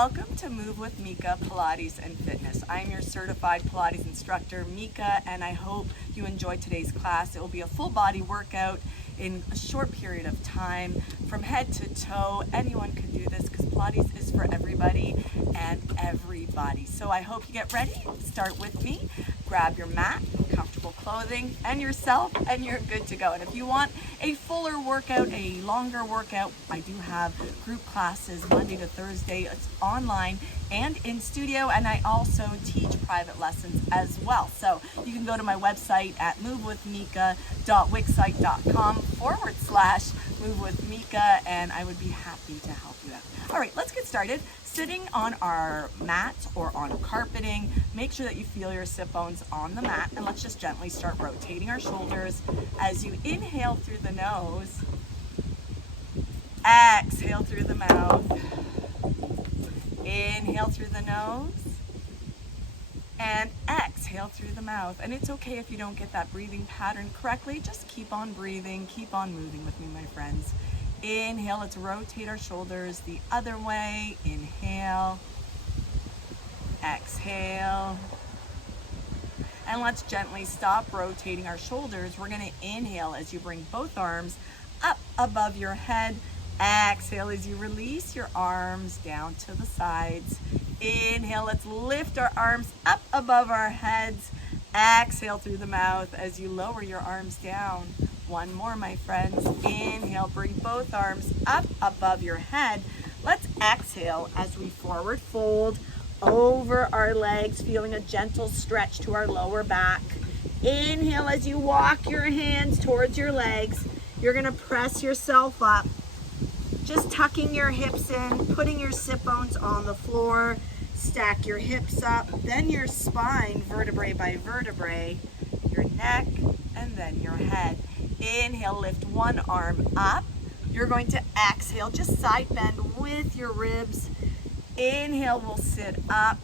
Welcome to Move with Mika Pilates and Fitness. I'm your certified Pilates instructor, Mika, and I hope you enjoyed today's class. It will be a full body workout in a short period of time, from head to toe. Anyone can do this because Pilates is for everybody and everybody. So I hope you get ready. Start with me. Grab your mat, comfortable clothing, and yourself, and you're good to go. And if you want a fuller workout, a longer workout, I do have group classes Monday to Thursday. It's online and in studio, and I also teach private lessons as well. So you can go to my website at movewithmika.wixsite.com/movewithmika, and I would be happy to help you out. All right, let's get started. Sitting on our mat or on carpeting, make sure that you feel your sit bones on the mat, and let's just gently start rotating our shoulders as you inhale through the nose, exhale through the mouth, inhale through the nose, and exhale through the mouth. And it's okay if you don't get that breathing pattern correctly, just keep on breathing, keep on moving with me, my friends. Inhale, let's rotate our shoulders the other way. Inhale, exhale, and let's gently stop rotating our shoulders. We're going to inhale as you bring both arms up above your head. Exhale as you release your arms down to the sides. Inhale, let's lift our arms up above our heads. Exhale through the mouth as you lower your arms down. One more, my friends. Inhale, bring both arms up above your head. Let's exhale as we forward fold over our legs, feeling a gentle stretch to our lower back. Inhale as you walk your hands towards your legs. You're gonna press yourself up, just tucking your hips in, putting your sit bones on the floor. Stack your hips up, then your spine, vertebrae by vertebrae, your neck, and then your head. Inhale, lift one arm up. You're going to exhale, just side bend with your ribs. Inhale, we'll sit up.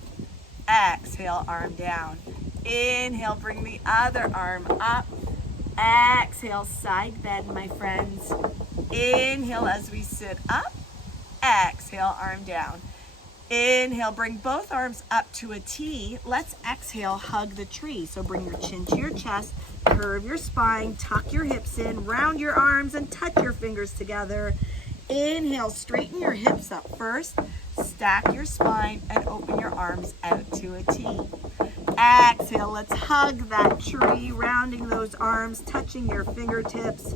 Exhale, arm down. Inhale, bring the other arm up. Exhale, side bend, my friends. Inhale as we sit up. Exhale, arm down. Inhale, bring both arms up to a T. Let's exhale, hug the tree. So bring your chin to your chest, curve your spine, tuck your hips in, round your arms, and touch your fingers together. Inhale, straighten your hips up first, stack your spine, and open your arms out to a T. Exhale, let's hug that tree, rounding those arms, touching your fingertips.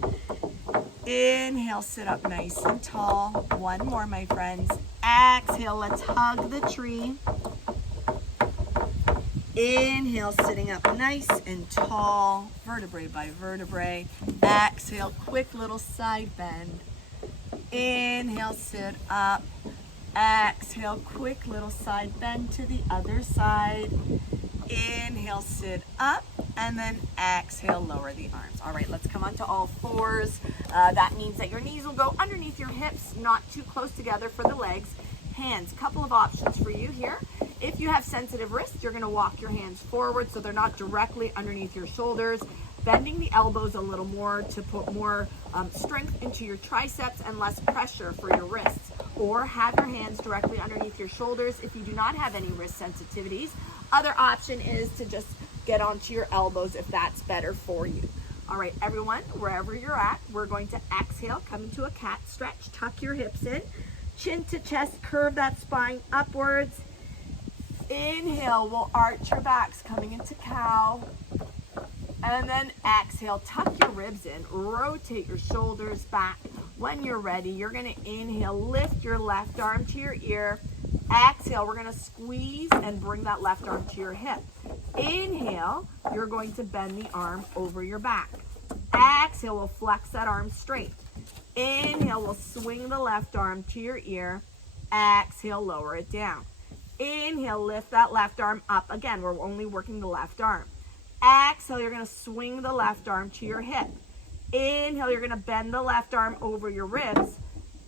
Inhale, sit up nice and tall. One more, my friends. Exhale, let's hug the tree. Inhale, sitting up nice and tall, vertebrae by vertebrae. Exhale, quick little side bend. Inhale, sit up. Exhale, quick little side bend to the other side. Inhale, sit up, and then exhale, lower the arms. All right, let's come onto all fours. That means that your knees will go underneath your hips, not too close together for the legs. Hands, couple of options for you here. If you have sensitive wrists, you're gonna walk your hands forward so they're not directly underneath your shoulders, bending the elbows a little more to put more strength into your triceps and less pressure for your wrists. Or have your hands directly underneath your shoulders if you do not have any wrist sensitivities. Other option is to just get onto your elbows if that's better for you. All right, everyone, wherever you're at, we're going to exhale, come into a cat stretch, tuck your hips in, chin to chest, curve that spine upwards. Inhale, we'll arch your backs, coming into cow. And then exhale, tuck your ribs in, rotate your shoulders back. When you're ready, you're gonna inhale, lift your left arm to your ear. Exhale, we're gonna squeeze and bring that left arm to your hip. Inhale, you're going to bend the arm over your back. Exhale, we'll flex that arm straight. Inhale, we'll swing the left arm to your ear. Exhale, lower it down. Inhale, lift that left arm up. Again, we're only working the left arm. Exhale, you're gonna swing the left arm to your hip. Inhale, you're gonna bend the left arm over your ribs.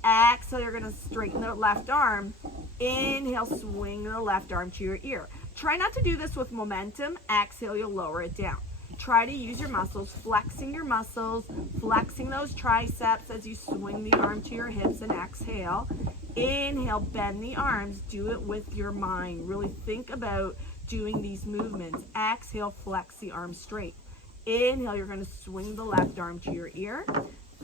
Exhale, you're gonna straighten the left arm. Inhale, swing the left arm to your ear. Try not to do this with momentum. Exhale, you'll lower it down. Try to use your muscles, flexing your muscles, flexing those triceps as you swing the arm to your hips and exhale. Inhale, bend the arms. Do it with your mind. Really think about doing these movements. Exhale, flex the arms straight. Inhale, you're going to swing the left arm to your ear.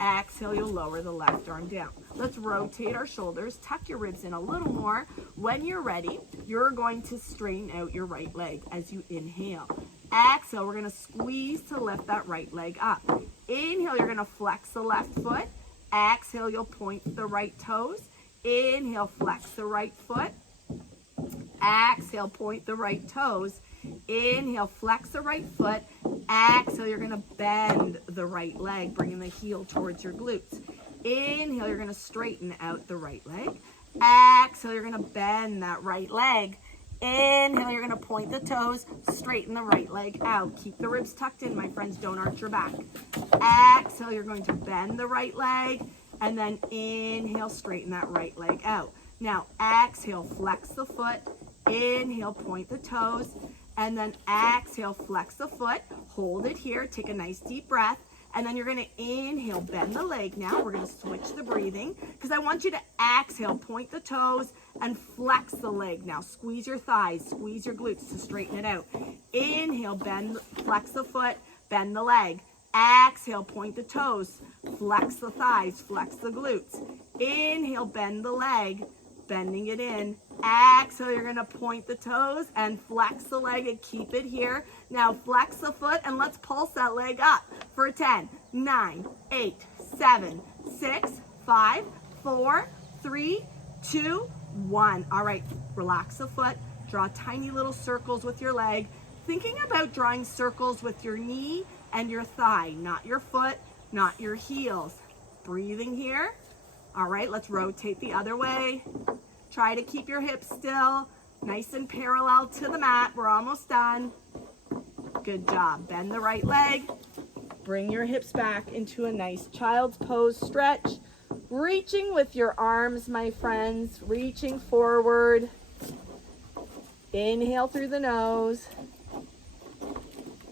Exhale, you'll lower the left arm down. Let's rotate our shoulders. Tuck your ribs in a little more. When you're ready, you're going to straighten out your right leg as you inhale. Exhale, we're going to squeeze to lift that right leg up. Inhale, you're going to flex the left foot. Exhale, you'll point the right toes. Inhale, flex the right foot. Exhale, point the right toes. Inhale, flex the right foot. Exhale, you're going to bend the right leg, bringing the heel towards your glutes. Inhale, you're going to straighten out the right leg. Exhale, you're going to bend that right leg. Inhale, you're going to point the toes, straighten the right leg out. Keep the ribs tucked in, my friends. Don't arch your back. Exhale, you're going to bend the right leg. And then inhale, straighten that right leg out. Now, exhale, flex the foot. Inhale, point the toes. And then exhale, flex the foot. Hold it here. Take a nice deep breath. And then you're going to inhale, bend the leg. Now we're going to switch the breathing because I want you to exhale, point the toes, and flex the leg. Now squeeze your thighs, squeeze your glutes to straighten it out. Inhale, bend, flex the foot, bend the leg. Exhale, point the toes, flex the thighs, flex the glutes. Inhale, bend the leg, bending it in. Exhale, you're going to point the toes and flex the leg and keep it here. Now flex the foot and let's pulse that leg up for 10, 9, 8, 7, 6, 5, 4, 3, 2, 1. All right, relax the foot. Draw tiny little circles with your leg. Thinking about drawing circles with your knee and your thigh, not your foot, not your heels. Breathing here. All right, let's rotate the other way. Try to keep your hips still, nice and parallel to the mat. We're almost done. Good job. Bend the right leg. Bring your hips back into a nice child's pose stretch. Reaching with your arms, my friends. Reaching forward. Inhale through the nose.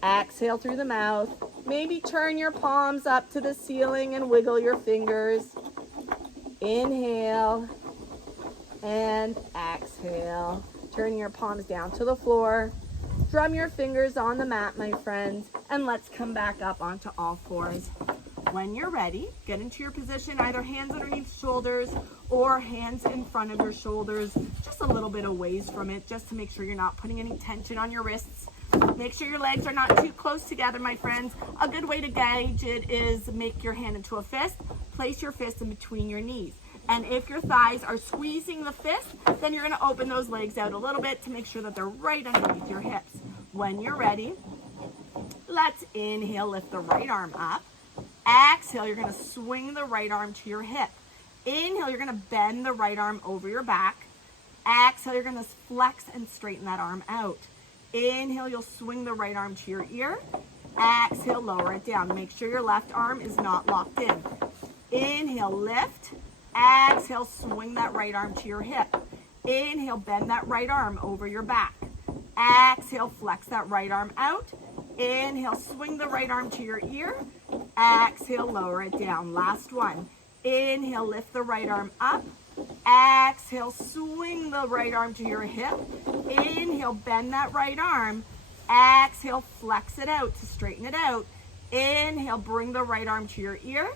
Exhale through the mouth. Maybe turn your palms up to the ceiling and wiggle your fingers. Inhale and exhale. Turn your palms down to the floor. Drum your fingers on the mat, my friends, and let's come back up onto all fours. When you're ready, get into your position, either hands underneath shoulders or hands in front of your shoulders, just a little bit away from it, just to make sure you're not putting any tension on your wrists. Make sure your legs are not too close together, my friends. A good way to gauge it is make your hand into a fist. Place your fist in between your knees. And if your thighs are squeezing the fist, then you're going to open those legs out a little bit to make sure that they're right underneath your hips. When you're ready, let's inhale, lift the right arm up. Exhale, you're going to swing the right arm to your hip. Inhale, you're going to bend the right arm over your back. Exhale, you're going to flex and straighten that arm out. Inhale, you'll swing the right arm to your ear. Exhale, lower it down. Make sure your left arm is not locked in. Inhale, lift. Exhale, swing that right arm to your hip. Inhale, bend that right arm over your back. Exhale, flex that right arm out. Inhale, swing the right arm to your ear. Exhale, lower it down. Last one. Inhale, lift the right arm up. Exhale, swing the right arm to your hip. Inhale, bend that right arm. Exhale, flex it out to straighten it out. Inhale, bring the right arm to your ear.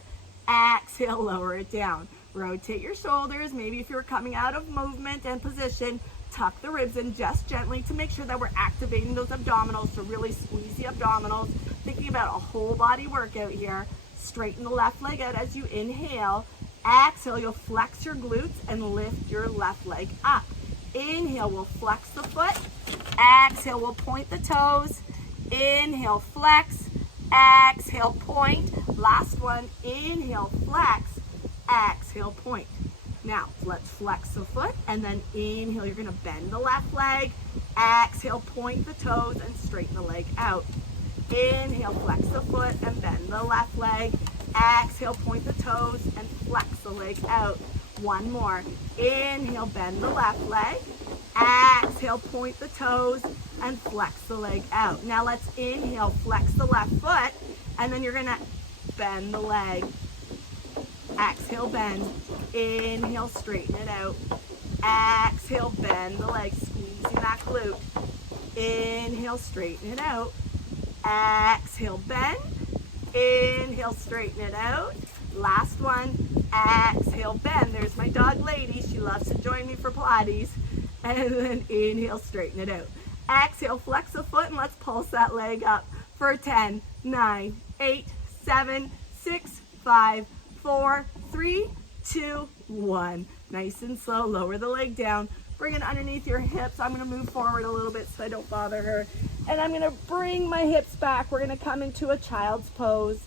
Exhale, lower it down. Rotate your shoulders. Maybe if you're coming out of movement and position, tuck the ribs in just gently to make sure that we're activating those abdominals, to really squeeze the abdominals. Thinking about a whole body workout here. Straighten the left leg out as you inhale. Exhale, you'll flex your glutes and lift your left leg up. Inhale, we'll flex the foot. Exhale, we'll point the toes. Inhale, flex. Exhale, point. Last one. Inhale, flex. Exhale, point. Now, let's flex the foot and then inhale. You're going to bend the left leg. Exhale, point the toes and straighten the leg out. Inhale, flex the foot and bend the left leg. Exhale, point the toes and flex the leg out. One more. Inhale, bend the left leg. Exhale, point the toes and flex the leg out. Now let's inhale, flex the left foot, and then you're going to bend the leg. Exhale, bend. Inhale, straighten it out. Exhale, bend the legs, squeezing that glute. Inhale, straighten it out. Exhale, bend. Inhale, straighten it out. Last one. Exhale, bend. There's my dog lady. She loves to join me for Pilates. And then inhale, straighten it out. Exhale, flex a foot, and let's pulse that leg up for 10, 9, 8, 7, 6, 5, 4, 3, 2, 1. Nice and slow. Lower the leg down. Bring it underneath your hips. I'm going to move forward a little bit so I don't bother her. And I'm going to bring my hips back. We're going to come into a child's pose.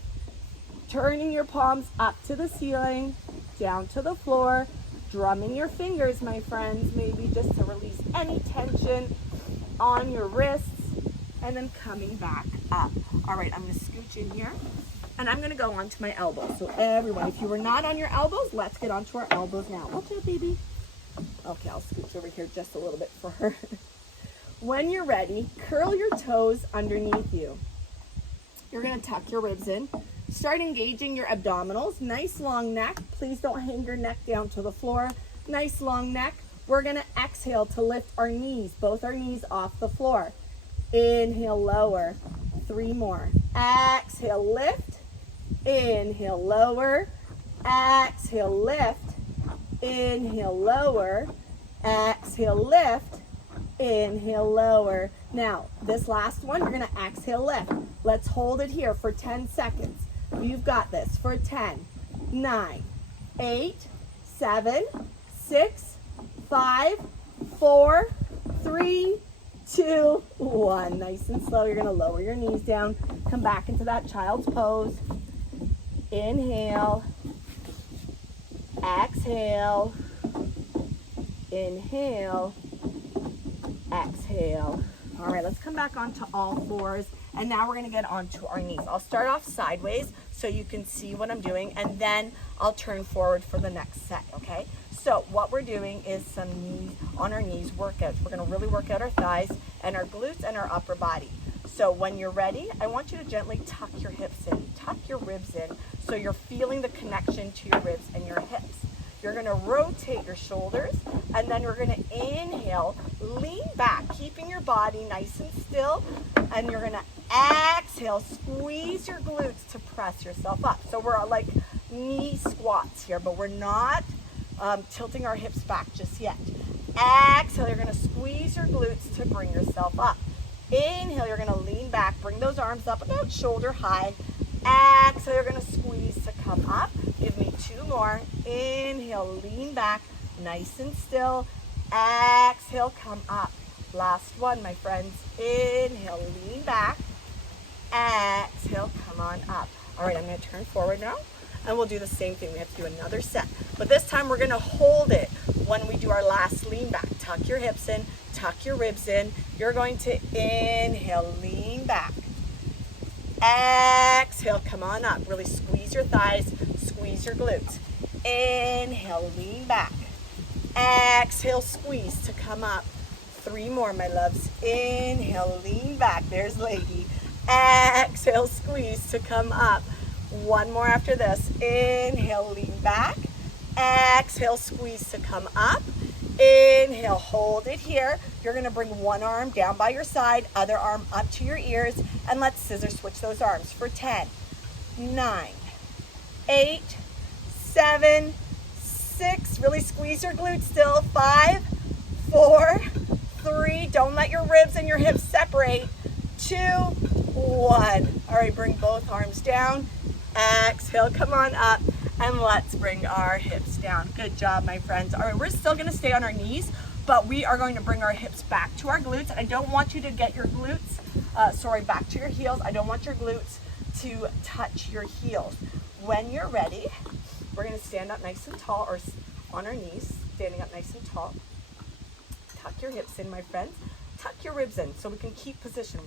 Turning your palms up to the ceiling, down to the floor. Drumming your fingers, my friends, maybe just to release any tension on your wrists. And then coming back up. All right, I'm going to scooch in here. And I'm going to go onto my elbows. So everyone, if you were not on your elbows, let's get onto our elbows now. Watch out, baby. Okay, I'll scooch over here just a little bit for her. When you're ready, curl your toes underneath you. You're going to tuck your ribs in. Start engaging your abdominals. Nice long neck. Please don't hang your neck down to the floor. Nice long neck. We're going to exhale to lift our knees, both our knees off the floor. Inhale, lower. 3 more. Exhale, lift. Inhale, lower. Exhale, lift. Inhale, lower. Exhale, lift. Inhale, lower. Now, this last one, you're going to exhale, lift. Let's hold it here for 10 seconds. You've got this for 10, 9, 8, 7, 6, 5, 4, 3, 2, 1. Nice and slow. You're going to lower your knees down. Come back into that child's pose. Inhale. Exhale. Inhale. Exhale. All right, let's come back onto all fours. And now we're going to get onto our knees. I'll start off sideways so you can see what I'm doing, and then I'll turn forward for the next set, okay? So what we're doing is some knees on our knees workouts. We're going to really work out our thighs and our glutes and our upper body. So when you're ready, I want you to gently tuck your hips in, tuck your ribs in, so you're feeling the connection to your ribs and your hips. You're going to rotate your shoulders, and then you're going to inhale, lean back, keeping your body nice and still, and you're going to exhale, squeeze your glutes to press yourself up. So we're like knee squats here, but we're not tilting our hips back just yet. Exhale, you're going to squeeze your glutes to bring yourself up. Inhale, you're going to lean back, bring those arms up about shoulder high. Exhale, you're going to squeeze to come up. Give me 2 more. Inhale, lean back, nice and still. Exhale, come up. Last one, my friends. Inhale, lean back. Exhale, come on up. All right, I'm going to turn forward now, and we'll do the same thing. We have to do another set. But this time we're going to hold it when we do our last lean back. Tuck your hips in, tuck your ribs in. You're going to inhale, lean back. Exhale, come on up. Really squeeze your thighs, squeeze your glutes. Inhale, lean back. Exhale, squeeze to come up. 3 more, my loves. Inhale, lean back. There's lady. Exhale, squeeze to come up. 1 more after this. Inhale, lean back. Exhale, squeeze to come up. Inhale, hold it here. You're going to bring one arm down by your side, other arm up to your ears, and let's scissor switch those arms for 10, 9, 8, 7, 6. Really squeeze your glutes still. 5, 4, 3. Don't let your ribs and your hips separate. 2, 1. All right, bring both arms down. Exhale, come on up. And let's bring our hips down. Good job, my friends. All right, we're still gonna stay on our knees, but we are going to bring our hips back to our glutes. I don't want you to get your glutes, back to your heels. I don't want your glutes to touch your heels. When you're ready, we're gonna stand up nice and tall, or on our knees, standing up nice and tall. Tuck your hips in, my friends. Tuck your ribs in so we can keep position.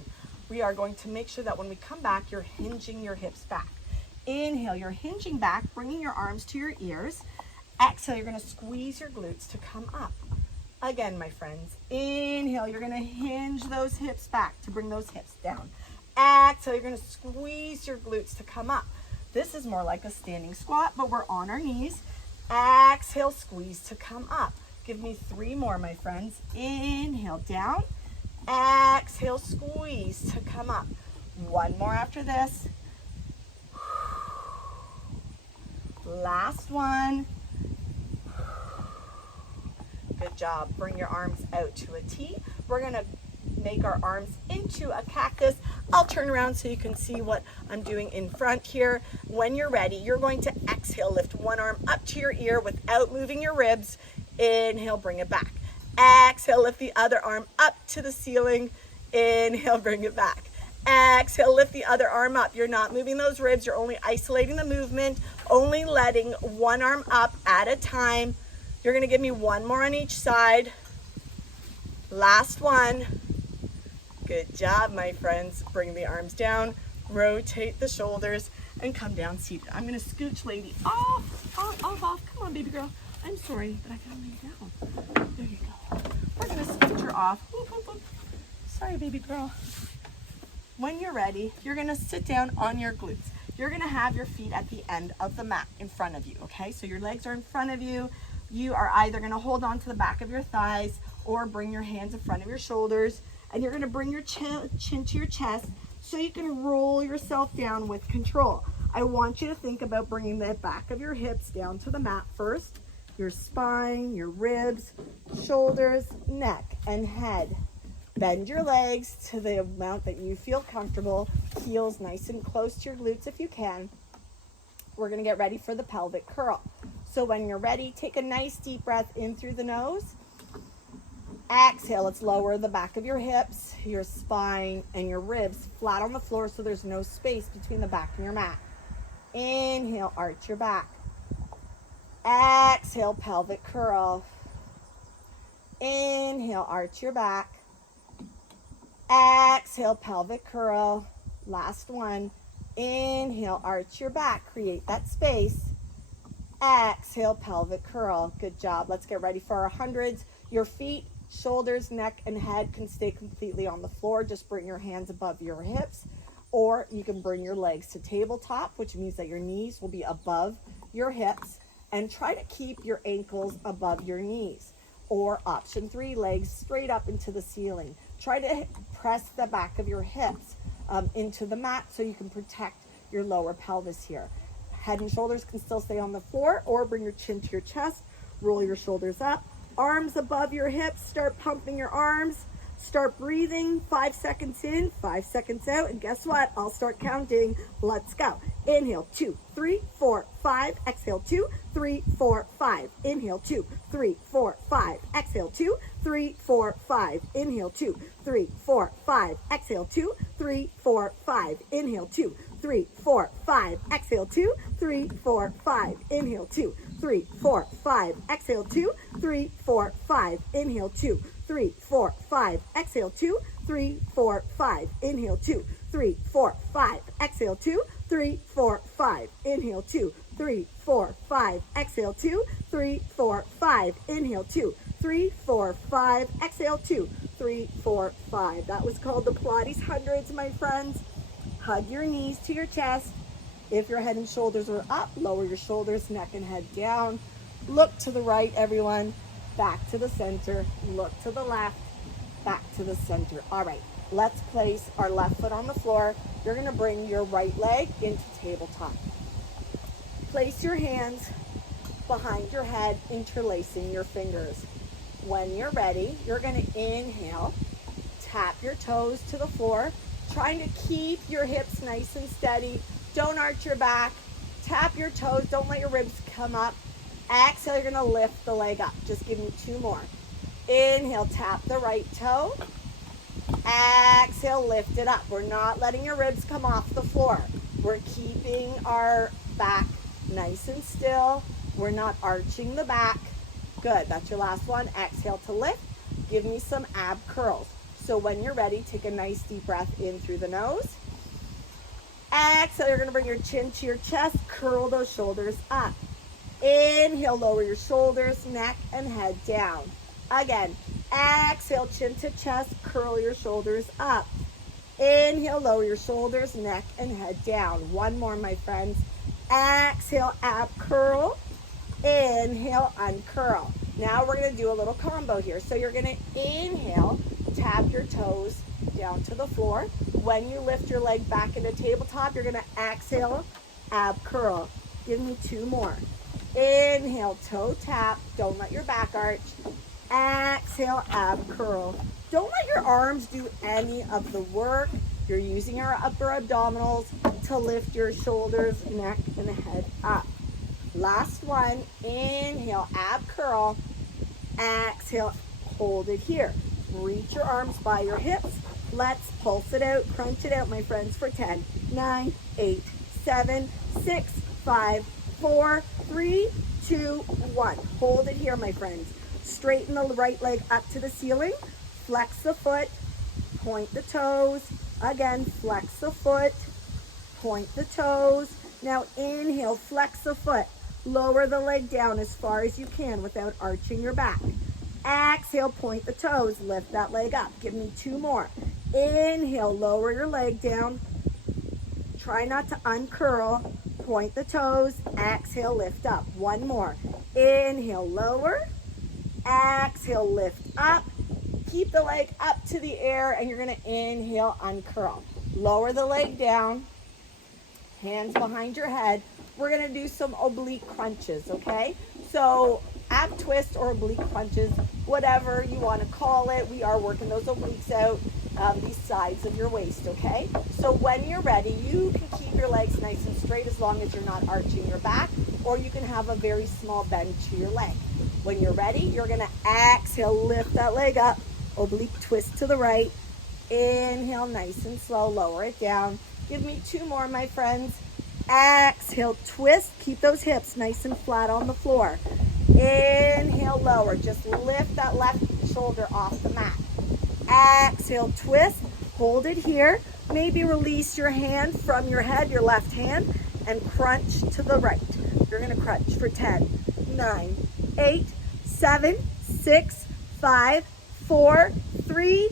We are going to make sure that when we come back, you're hinging your hips back. Inhale, you're hinging back, bringing your arms to your ears. Exhale, you're going to squeeze your glutes to come up. Again, my friends, inhale, you're going to hinge those hips back to bring those hips down. Exhale, you're going to squeeze your glutes to come up. This is more like a standing squat, but we're on our knees. Exhale, squeeze to come up. Give me 3 more, my friends. Inhale, down. Exhale, squeeze to come up. 1 more after this. Last one. Good job. Bring your arms out to a T. We're going to make our arms into a cactus. I'll turn around so you can see what I'm doing in front here. When you're ready, you're going to exhale, lift one arm up to your ear without moving your ribs. Inhale, bring it back. Exhale, lift the other arm up to the ceiling. Inhale, bring it back. Exhale, lift the other arm up. You're not moving those ribs. You're only isolating the movement, only letting one arm up at a time. You're going to give me 1 more on each side. Last one. Good job, my friends. Bring the arms down, rotate the shoulders, and come down seated. I'm going to scooch lady off. Come on, baby girl. I'm sorry, but I gotta lay down. There you go. We're going to scooch her off. Whoop, whoop, whoop. Sorry, baby girl. When you're ready, you're going to sit down on your glutes. You're going to have your feet at the end of the mat in front of you, okay? So your legs are in front of you. You are either going to hold on to the back of your thighs or bring your hands in front of your shoulders. And you're going to bring your chin to your chest so you can roll yourself down with control. I want you to think about bringing the back of your hips down to the mat first. Your spine, your ribs, shoulders, neck, and head. Bend your legs to the amount that you feel comfortable. Heels nice and close to your glutes if you can. We're going to get ready for the pelvic curl. So when you're ready, take a nice deep breath in through the nose. Exhale, let's lower the back of your hips, your spine, and your ribs flat on the floor so there's no space between the back and your mat. Inhale, arch your back. Exhale, pelvic curl. Inhale, arch your back. Exhale, pelvic curl. Last one. Inhale, arch your back. Create that space. Exhale, pelvic curl. Good job. Let's get ready for our hundreds. Your feet, shoulders, neck, and head can stay completely on the floor. Just bring your hands above your hips, or you can bring your legs to tabletop, which means that your knees will be above your hips, and try to keep your ankles above your knees. Or option 3, legs straight up into the ceiling. Try to press the back of your hips into the mat so you can protect your lower pelvis here. Head and shoulders can still stay on the floor, or bring your chin to your chest, roll your shoulders up, arms above your hips, start pumping your arms, start breathing. 5 seconds in, 5 seconds out, and guess what? I'll start counting. Let's go. Inhale, 2, 3, 4, 5. Exhale, 2, 3, 4, 5. Inhale, 2, 3, 4, 5. Exhale, 2, 3, 4, 5. Inhale, 2, 3, 4, 5. Exhale, 2, 3, 4, 5. Inhale, 2, 3, 4, 5. Exhale, 2, 3, 4, 5. Inhale, 2, 3, 4, 5. Exhale, 2, 3, 4, 5. Inhale, 2, 3, 4, 5. Exhale, 2, 3, 4, 5. Inhale, 2, 3, 4, 5. Exhale, 2, 3, 4, 5. Inhale, 2, 3, 4, 5. Exhale, 2, 3, 4, 5. Inhale, 2, 3, 4, 5. Exhale, 2, 3, 4, 5. That was called the Pilates hundreds, my friends. Hug your knees to your chest. If your head and shoulders are up, lower your shoulders, neck and head down. Look to the right, everyone. Back to the center. Look to the left. Back to the center. All right, let's place our left foot on the floor. You're going to bring your right leg into tabletop. Place your hands behind your head, interlacing your fingers. When you're ready, you're going to inhale, tap your toes to the floor, trying to keep your hips nice and steady. Don't arch your back. Tap your toes. Don't let your ribs come up. Exhale, you're going to lift the leg up. Just give me 2 more. Inhale, tap the right toe. Exhale, lift it up. We're not letting your ribs come off the floor. We're keeping our back nice and still. We're not arching the back. Good. That's your last one. Exhale to lift. Give me some ab curls. So when you're ready, take a nice deep breath in through the nose. Exhale, you're going to bring your chin to your chest. Curl those shoulders up. Inhale, lower your shoulders, neck, and head down. Again, exhale, chin to chest, curl your shoulders up. Inhale, lower your shoulders, neck, and head down. One more, my friends. Exhale, ab curl. Inhale, uncurl. Now we're going to do a little combo here. So you're going to inhale, tap your toes down to the floor. When you lift your leg back into tabletop, you're going to exhale, ab curl. Give me 2 more. Inhale, toe tap. Don't let your back arch. Exhale, ab curl. Don't let your arms do any of the work. You're using your upper abdominals to lift your shoulders, neck, and head up. Last one, inhale, ab curl. Exhale, hold it here. Reach your arms by your hips. Let's pulse it out, crunch it out, my friends, for 10, 9, 8, 7, 6, 5, 4, 3, 2, 1. Hold it here, my friends. Straighten the right leg up to the ceiling. Flex the foot. Point the toes. Again, flex the foot. Point the toes. Now inhale, flex the foot. Lower the leg down as far as you can without arching your back. Exhale, point the toes. Lift that leg up. Give me 2 more. Inhale, lower your leg down. Try not to uncurl. Point the toes. Exhale, lift up. 1 more. Inhale, lower. Exhale, lift up. Keep the leg up to the air, and you're going to inhale, uncurl. Lower the leg down. Hands behind your head. We're going to do some oblique crunches, okay? So ab twist or oblique crunches, whatever you want to call it. We are working those obliques out, these sides of your waist, okay? So when you're ready, you can keep your legs nice and straight as long as you're not arching your back, or you can have a very small bend to your leg. When you're ready, you're going to exhale, lift that leg up, oblique twist to the right. Inhale, nice and slow, lower it down. Give me 2 more, my friends. Exhale, twist. Keep those hips nice and flat on the floor. Inhale, lower. Just lift that left shoulder off the mat. Exhale, twist. Hold it here. Maybe release your hand from your head, your left hand, and crunch to the right. You're going to crunch for 10, 9, 8, 7, 6, 5, 4, 3,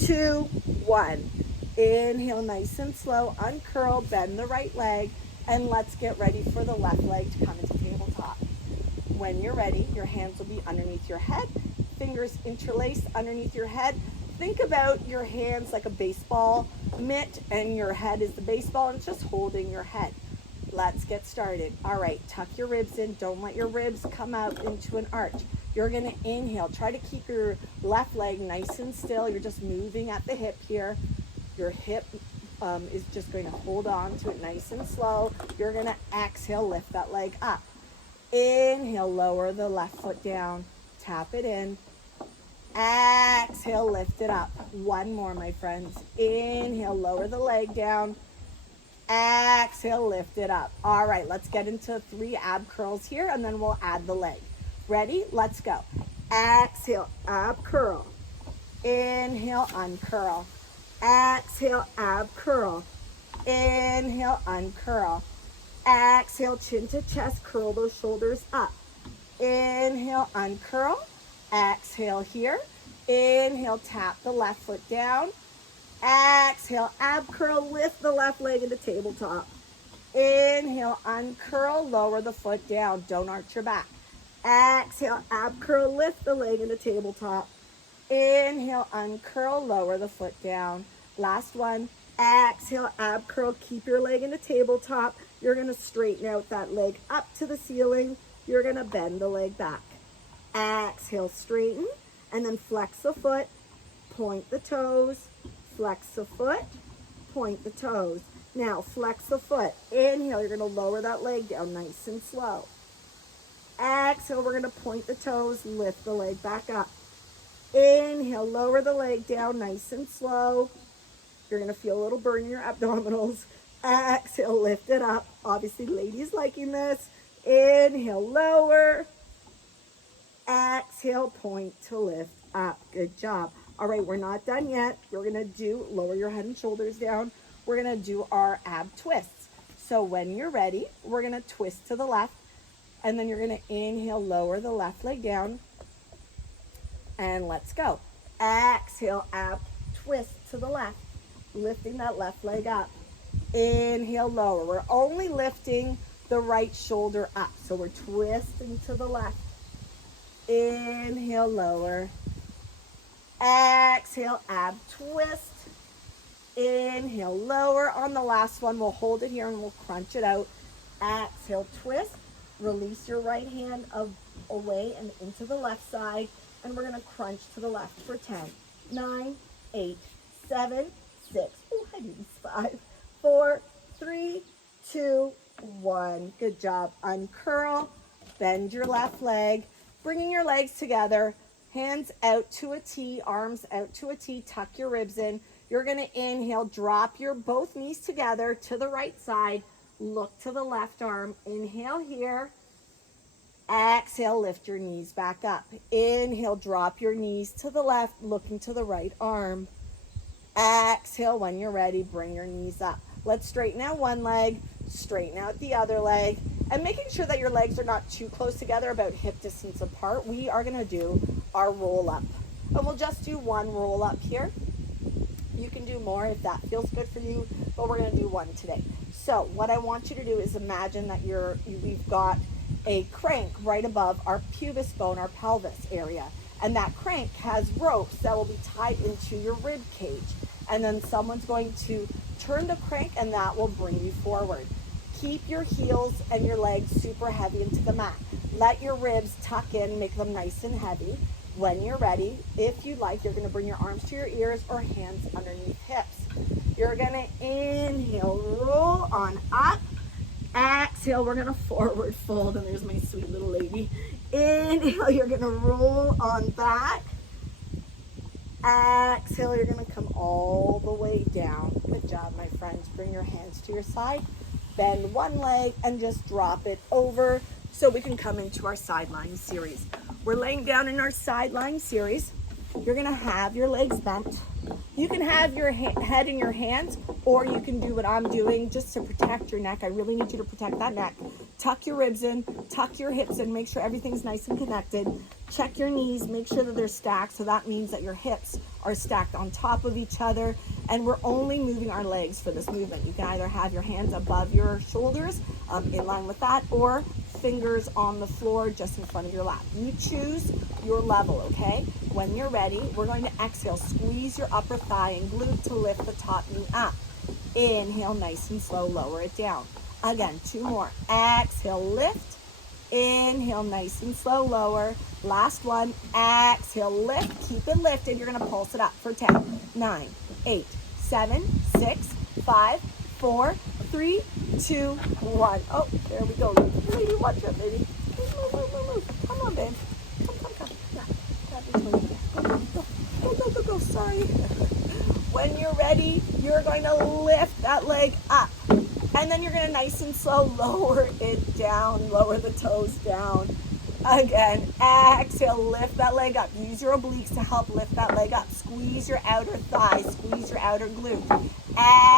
2, 1. Inhale, nice and slow, uncurl, bend the right leg, and let's get ready for the left leg to come into tabletop. When you're ready, your hands will be underneath your head, fingers interlaced underneath your head. Think about your hands like a baseball mitt, and your head is the baseball, and it's just holding your head. Let's get started. All right, tuck your ribs in. Don't let your ribs come out into an arch. You're going to inhale. Try to keep your left leg nice and still. You're just moving at the hip here. Your hip is just going to hold on to it nice and slow. You're going to exhale, lift that leg up. Inhale, lower the left foot down. Tap it in. Exhale, lift it up. 1 more, my friends. Inhale, lower the leg down. Exhale, lift it up. All right, let's get into 3 ab curls here, and then we'll add the leg. Ready? Let's go. Exhale, ab curl. Inhale, uncurl. Exhale, ab curl. Inhale, uncurl. Exhale, chin to chest, curl those shoulders up. Inhale, uncurl. Exhale here. Inhale, tap the left foot down. Exhale, ab curl, lift the left leg into tabletop. Inhale, uncurl, lower the foot down. Don't arch your back. Exhale, ab curl, lift the leg into tabletop. Inhale, uncurl, lower the foot down. Last one. Exhale, ab curl, keep your leg into tabletop. You're going to straighten out that leg up to the ceiling. You're going to bend the leg back. Exhale, straighten, and then flex the foot, point the toes, flex the foot, point the toes. Now flex the foot. Inhale, you're going to lower that leg down nice and slow. Exhale, we're going to point the toes, lift the leg back up. Inhale, lower the leg down nice and slow. You're going to feel a little burn in your abdominals. Exhale, lift it up. Obviously, ladies liking this. Inhale, lower. Exhale, point to lift up. Good job. All right, we're not done yet. We're going to lower your head and shoulders down. We're going to do our ab twists. So when you're ready, we're going to twist to the left, and then you're going to inhale, lower the left leg down, and let's go. Exhale, ab twist to the left, lifting that left leg up. Inhale, lower. We're only lifting the right shoulder up. So we're twisting to the left. Inhale, lower. Exhale, ab twist. Inhale, lower. On the last one, we'll hold it here and we'll crunch it out. Exhale, twist. Release your right hand away and into the left side. And we're going to crunch to the left for 10, 9, 8, 7, 6, oh, I need 5, 4, 3, 2, 1. Good job. Uncurl. Bend your left leg. Bringing your legs together. Hands out to a T, arms out to a T. Tuck your ribs in. You're going to inhale, drop your both knees together to the right side. Look to the left arm. Inhale here. Exhale, lift your knees back up. Inhale, drop your knees to the left, looking to the right arm. Exhale, when you're ready, bring your knees up. Let's straighten out one leg, straighten out the other leg, and making sure that your legs are not too close together, about hip distance apart. We are going to do our roll up. And we'll just do one roll up here. You can do more if that feels good for you, but we're going to do one today. So what I want you to do is imagine that we've got a crank right above our pubis bone, our pelvis area. And that crank has ropes that will be tied into your rib cage. And then someone's going to turn the crank and that will bring you forward. Keep your heels and your legs super heavy into the mat. Let your ribs tuck in, make them nice and heavy. When you're ready, if you like, you're going to bring your arms to your ears or hands underneath hips. You're going to inhale, roll on up. Exhale, we're going to forward fold, and there's my sweet little lady. Inhale, you're going to roll on back. Exhale, you're going to come all the way down. Good job, my friends. Bring your hands to your side. Bend one leg and just drop it over so we can come into our sideline series. We're laying down in our sideline series. You're going to have your legs bent. You can have your head in your hands, or you can do what I'm doing just to protect your neck. I really need you to protect that neck. Tuck your ribs in, tuck your hips in, make sure everything's nice and connected. Check your knees, make sure that they're stacked. So that means that your hips are stacked on top of each other. And we're only moving our legs for this movement. You can either have your hands above your shoulders, in line with that, or fingers on the floor just in front of your lap. You choose your level, okay? When you're ready, we're going to exhale. Squeeze your upper thigh and glute to lift the top knee up. Inhale, nice and slow, lower it down. Again, 2 more. Exhale, lift. Inhale, nice and slow, lower. Last one. Exhale, lift. Keep it lifted. You're going to pulse it up for 10, 9, 8, 7, 6, 5, 4, 3, 2, 1. Oh, there we go. Lady, watch out, baby. Move. Come on, babe. Come. Yeah. Go. Sorry. When you're ready, you're going to lift that leg up. And then you're going to nice and slow lower it down. Lower the toes down. Again, exhale, lift that leg up. Use your obliques to help lift that leg up. Squeeze your outer thigh. Squeeze your outer glute.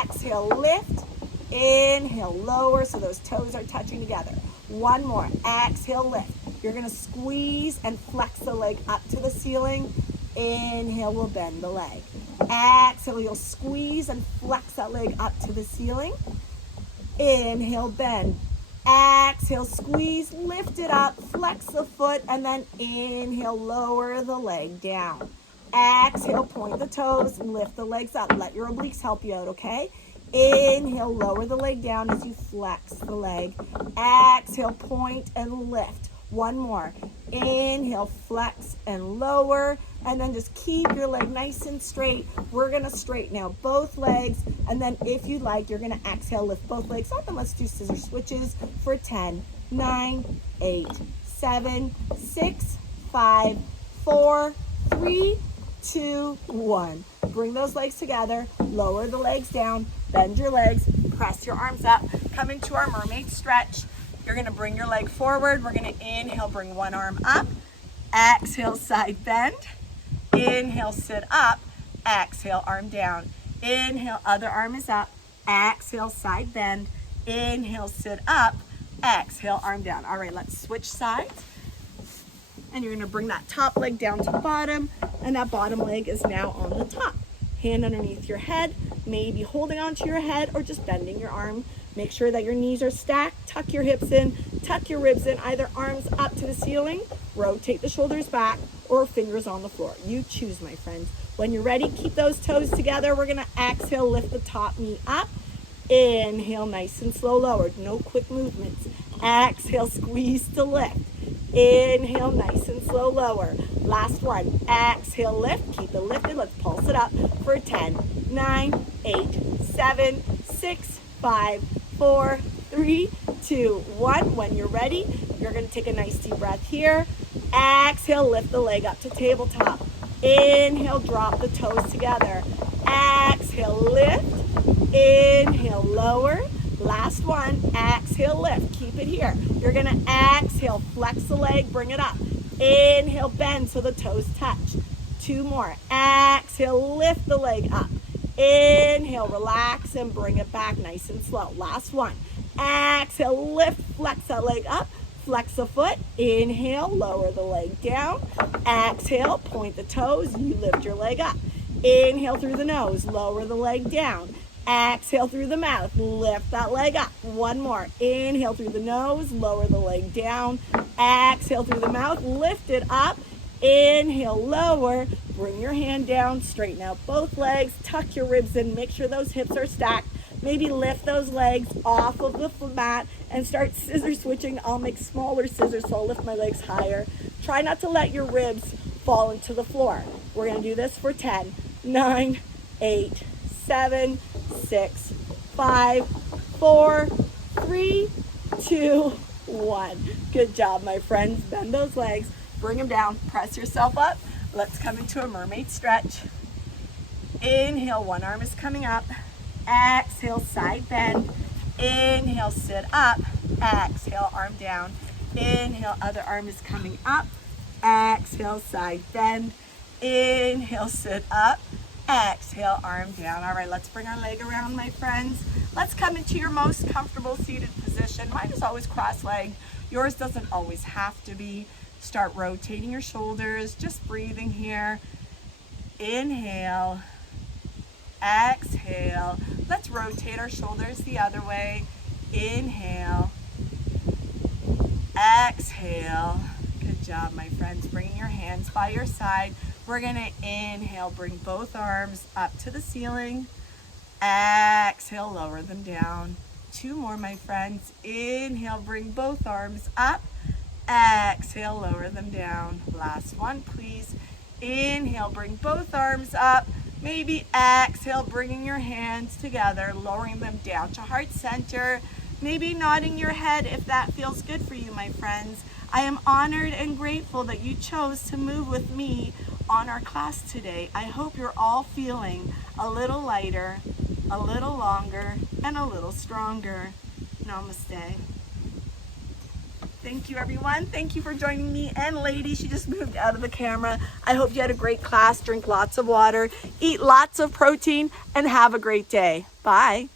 Exhale, lift. Inhale, lower so those toes are touching together. One more. Exhale, lift. You're going to squeeze and flex the leg up to the ceiling. Inhale, we'll bend the leg. Exhale, you'll squeeze and flex that leg up to the ceiling. Inhale, bend. Exhale, squeeze, lift it up, flex the foot, and then inhale, lower the leg down. Exhale, point the toes and lift the legs up. Let your obliques help you out, okay? Inhale, lower the leg down as you flex the leg. Exhale, point and lift. One more. Inhale, flex and lower. And then just keep your leg nice and straight. We're going to straighten out both legs. And then if you like, you're going to exhale, lift both legs up. And let's do scissor switches for 10, 9, 8, 7, 6, 5, 4, 3, 2, 1. Bring those legs together. Lower the legs down. Bend your legs. Press your arms up. Come into our mermaid stretch. You're going to bring your leg forward. We're going to inhale, bring one arm up. Exhale, side bend. Inhale, sit up. Exhale, arm down. Inhale, other arm is up. Exhale, side bend. Inhale, sit up. Exhale, arm down. All right, let's switch sides. And you're going to bring that top leg down to bottom. And that bottom leg is now on the top. Hand underneath your head, maybe holding onto your head or just bending your arm. Make sure that your knees are stacked. Tuck your hips in, tuck your ribs in, either arms up to the ceiling, rotate the shoulders back, or fingers on the floor. You choose, my friends. When you're ready, keep those toes together. We're gonna exhale, lift the top knee up. Inhale, nice and slow, lower. No quick movements. Exhale, squeeze to lift. Inhale, nice and slow, lower. Last one. Exhale, lift. Keep it lifted. Let's pulse it up for 10, 9, 8, 7, 6, 5, 4, 3, 2, 1. When you're ready, you're going to take a nice deep breath here. Exhale, lift the leg up to tabletop. Inhale, drop the toes together. Exhale, lift. Inhale, lower. Last one. Exhale, lift. Keep it here. You're going to exhale, flex the leg, bring it up. Inhale, bend so the toes touch. 2 more. Exhale, lift the leg up. Inhale, relax and bring it back nice and slow. Last one. Exhale, lift, flex that leg up. Flex the foot. Inhale, lower the leg down. Exhale, point the toes. You lift your leg up. Inhale through the nose, lower the leg down. Exhale through the mouth, lift that leg up. 1 more. Inhale through the nose, lower the leg down. Exhale through the mouth, lift it up. Inhale, lower. Bring your hand down, straighten out both legs, tuck your ribs in, make sure those hips are stacked. Maybe lift those legs off of the mat and start scissor switching. I'll make smaller scissors, so I'll lift my legs higher. Try not to let your ribs fall into the floor. We're gonna do this for 10, 9, 8, 7, 6, 5, 4, 3, 2, 1. Good job, my friends. Bend those legs, bring them down, press yourself up. Let's come into a mermaid stretch. Inhale, one arm is coming up. Exhale, side bend. Inhale, sit up. Exhale, arm down. Inhale, other arm is coming up. Exhale, side bend. Inhale, sit up. Exhale, arm down. All right, let's bring our leg around, my friends. Let's come into your most comfortable seated position. Mine is always cross-legged. Yours doesn't always have to be. Start rotating your shoulders, just breathing here. Inhale, exhale. Let's rotate our shoulders the other way. Inhale, exhale. Good job, my friends. Bringing your hands by your side. We're gonna inhale, bring both arms up to the ceiling. Exhale, lower them down. 2 more, my friends. Inhale, bring both arms up. Exhale, lower them down. Last one, please. Inhale, bring both arms up. Maybe exhale, bringing your hands together, lowering them down to heart center. Maybe nodding your head if that feels good for you, my friends. I am honored and grateful that you chose to move with me on our class today. I hope you're all feeling a little lighter, a little longer, and a little stronger. Namaste. Thank you, everyone. Thank you for joining me. And lady, she just moved out of the camera. I hope you had a great class. Drink lots of water, eat lots of protein, and have a great day. Bye.